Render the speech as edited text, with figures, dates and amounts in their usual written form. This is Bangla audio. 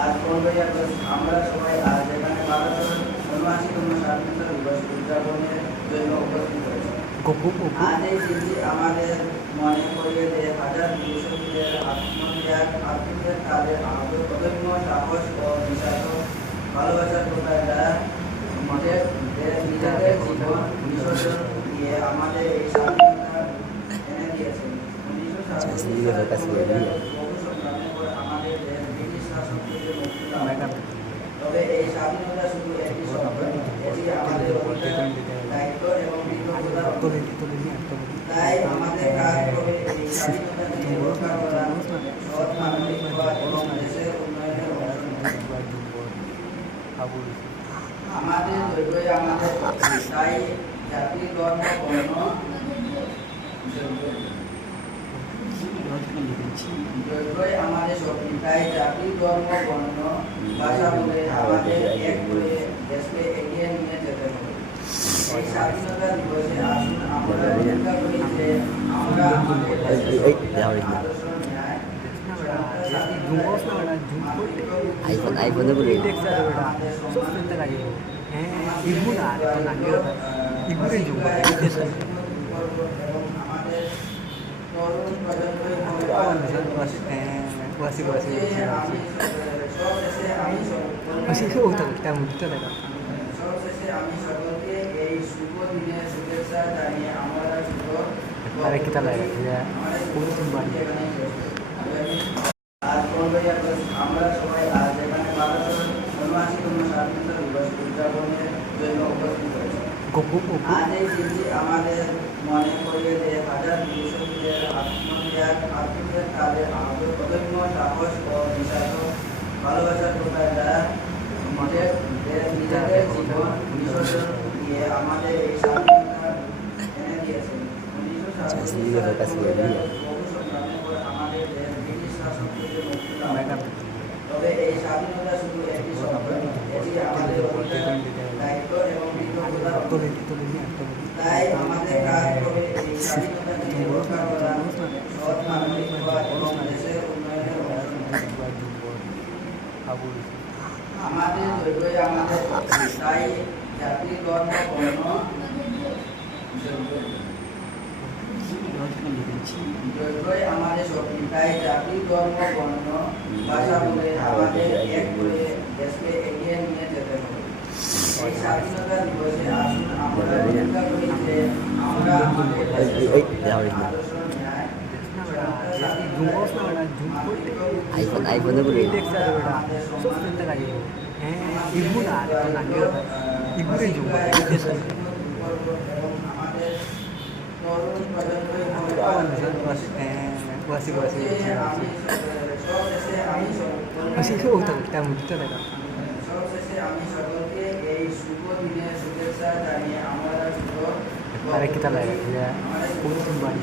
আজ 15ই আগস্ট আমরা সবাই আজ এখানে ভারতের ৭৯তম স্বাধীনতা দিবস উদযাপনের জন্য উপস্থিত হয়েছি। আজ এই দিনটি আমাদের মনে করিয়ে দেয় হাজার পুরুষদের আত্মত্যাগ, আত্মত্যাগ তাদের অদম্য সাহস ও নিঃস্বার্থ ভালোবাসার প্রকাশ দ্বারা নিজেদের জীবন বিসর্জন দিয়ে আমাদের এই স্বাধীনতা এনে দিয়েছেন। ১৯৭৭ বহু সংগ্রামের পর আমাদের দেশ ব্রিটিশ শাসন থেকে মুক্তি লাভ করে। তবে এই স্বাধীনতা শুধু একটি শব্দ, এটি আমাদের অধিকার, দায়িত্ব এবং কৃতজ্ঞতার অঙ্গ। তাই আমাদের কাজ হবে এই স্বাধীনতাকে রক্ষা করা, সৎ মানবিক হওয়া এবং দেশের উন্নয়নের অংশ নেওয়া। আমাদের দৈবই আমাদের শক্তি, তাই জাতি ধর্ম বর্ণ দৈবই আমাদের শক্তি, তাই জাতি ধর্ম বর্ণ ভাষা বলে আমাদের এক করে দেশকে এগিয়ে নিয়ে যেতে হবে। এই স্বাধীনতা দিবসে আসুন আমরা প্রতিজ্ঞা করি যে আমরা আমাদের দেশের আদর্শ ন্যায় iPhone boleh. Ibu nak nangis, ibu yang juga. Masih utang kita muda dah. Mari kita lihat ya. Urus kembali. আজ 15ই আগস্ট আমরা সবাই আজ এখানে ভারতের ৭৯তম স্বাধীনতা দিবস উদযাপনের জন্য উপস্থিত হয়েছি। আজ এই দিনটি আমাদের মনে করিয়ে দেয় হাজার পুরুষদের আত্মত্যাগ, আত্মত্যাগ তাদের অদম্য সাহস ও নিঃস্বার্থ ভালোবাসার প্রকাশ দ্বারা নিজেদের জীবন বিসর্জন দিয়ে আমাদের এই স্বাধীনতা এনে দিয়েছেন। ১৯৭৭ বহু সংগ্রামের পর আমাদের দেশ ব্রিটিশ শাসন থেকে মুক্তি লাভ করে। তবে এই স্বাধীনতা শুধু একটি শব্দ, এটি আমাদের অধিকার, দায়িত্ব এবং কৃতজ্ঞতার অঙ্গ। তাই আমাদের কাজ হবে এই স্বাধীনতাকে রক্ষা করা, সৎ মানবিক হওয়া এবং দেশের উন্নয়নের অংশ নেওয়া। আমাদের দৈবই আমাদের শক্তি, তাই জাতি ধর্ম বর্ণ দৈবই আমাদের শক্তি, তাই জাতি ধর্ম বর্ণ ভাষা বলে আমাদের এক করে দেশকে এগিয়ে নিয়ে যেতে হবে। এই স্বাধীনতা দিবসে আসুন আমরা প্রতিজ্ঞা করি যে আমরা আমাদের দেশের আদর্শ ন্যায় iPhone boleh. Ibu nak nangis, ibu yang juga. Masih utang kita muda dah. Mari kita lihat ya. Urus kembali.